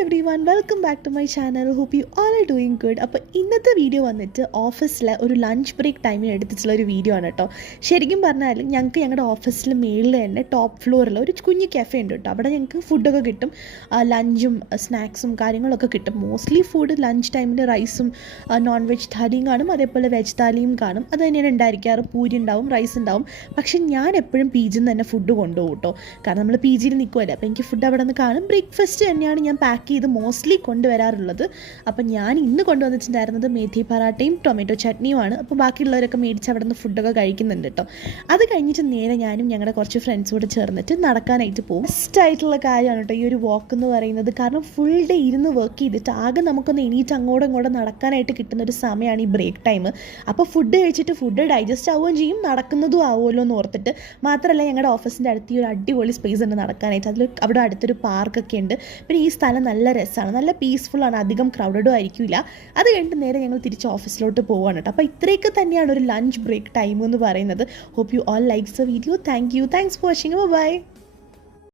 everyone, welcome back to my channel. Hope you all are doing good. അപ്പോൾ ഇന്നത്തെ video വന്നിട്ട് ഓഫീസിലെ ഒരു ലഞ്ച് ബ്രേക്ക് ടൈമിന് എടുത്തിട്ടുള്ള ഒരു വീഡിയോ ആണ് കേട്ടോ. ശരിക്കും പറഞ്ഞാൽ ഞങ്ങൾക്ക് ഞങ്ങളുടെ ഓഫീസിൽ മേളിൽ തന്നെ ടോപ്പ് ഫ്ലോറിൽ ഒരു കുഞ്ഞ് കഫേ ഉണ്ട് കേട്ടോ. അവിടെ ഞങ്ങൾക്ക് ഫുഡൊക്കെ കിട്ടും, ലഞ്ചും സ്നാക്സും കാര്യങ്ങളൊക്കെ കിട്ടും. മോസ്റ്റ്ലി ഫുഡ് ലഞ്ച് ടൈമിൽ റൈസും നോൺ വെജ് താലിയും കാണും, അതേപോലെ വെജ് താലിയും കാണും. അത് തന്നെയാണ് ഉണ്ടായിരിക്കാറ്. പൂരി ഉണ്ടാവും, റൈസ് ഉണ്ടാവും. പക്ഷേ ഞാൻ എപ്പോഴും പി ജിയിൽ നിന്ന് തന്നെ ഫുഡ് കൊണ്ടുപോകും കേട്ടോ. കാരണം നമ്മൾ പി ജിയിൽ നിൽക്കുമല്ലേ, അപ്പോൾ എനിക്ക് ഫുഡ് അവിടെ നിന്ന് കാണും. ബ്രേക്ക്ഫാസ്റ്റ് തന്നെയാണ് ഞാൻ പാക്ക് ചെയ്ത് മോസ്റ്റ്ലി കൊണ്ടുവരാറുള്ളത്. അപ്പം ഞാൻ ഇന്ന് കൊണ്ടുവന്നിട്ടുണ്ടായിരുന്നത് മേഥി പറാട്ടയും ടൊമാറ്റോ ചട്നിയുമാണ്. അപ്പോൾ ബാക്കിയുള്ളവരൊക്കെ മേടിച്ച് അവിടെ നിന്ന് ഫുഡൊക്കെ കഴിക്കുന്നുണ്ട് കേട്ടോ. അത് കഴിഞ്ഞിട്ട് നേരെ ഞാനും ഞങ്ങളുടെ കുറച്ച് ഫ്രണ്ട്സോട് ചേർന്നിട്ട് നടക്കാനായിട്ട് പോകും. ബെസ്റ്റ് ആയിട്ടുള്ള കാര്യമാണ് കേട്ടോ ഈ ഒരു വാക്ക് എന്ന് പറയുന്നത്. കാരണം ഫുൾ ഡേ ഇരുന്ന് വർക്ക് ചെയ്തിട്ട് ആകെ നമുക്കൊന്ന് എണീറ്റ് അങ്ങോട്ടും ഇങ്ങോട്ടും നടക്കാനായിട്ട് കിട്ടുന്ന ഒരു സമയമാണ് ഈ ബ്രേക്ക് ടൈം. അപ്പോൾ ഫുഡ് കഴിച്ചിട്ട് ഫുഡ് ഡൈജസ്റ്റ് ആവുകയും ചെയ്യും, നടക്കുന്നതും ആവുമല്ലോ എന്ന് ഓർത്തിട്ട്. മാത്രമല്ല ഞങ്ങളുടെ ഓഫീസിൻ്റെ അടുത്ത് ഈ ഒരു അടിപൊളി സ്പേസ് ഉണ്ട് നടക്കാനായിട്ട്. അവിടെ അടുത്തൊരു പാർക്കൊക്കെ ഉണ്ട്. പിന്നെ ഈ സ്ഥലം നല്ല രസമാണ്, നല്ല പീസ്ഫുള്ളാണ്, അധികം ക്രൗഡഡും ആയിരിക്കില്ല. അത് കഴിഞ്ഞിട്ട് നേരെ ഞങ്ങൾ തിരിച്ച് ഓഫീസിലോട്ട് പോവുകയാണ് കേട്ടോ. അപ്പോൾ ഇത്രയൊക്കെ തന്നെയാണ് ഒരു ലഞ്ച് ബ്രേക്ക് ടൈം എന്ന് പറയുന്നത്. Hope you all likes the video. Thanks for watching. By.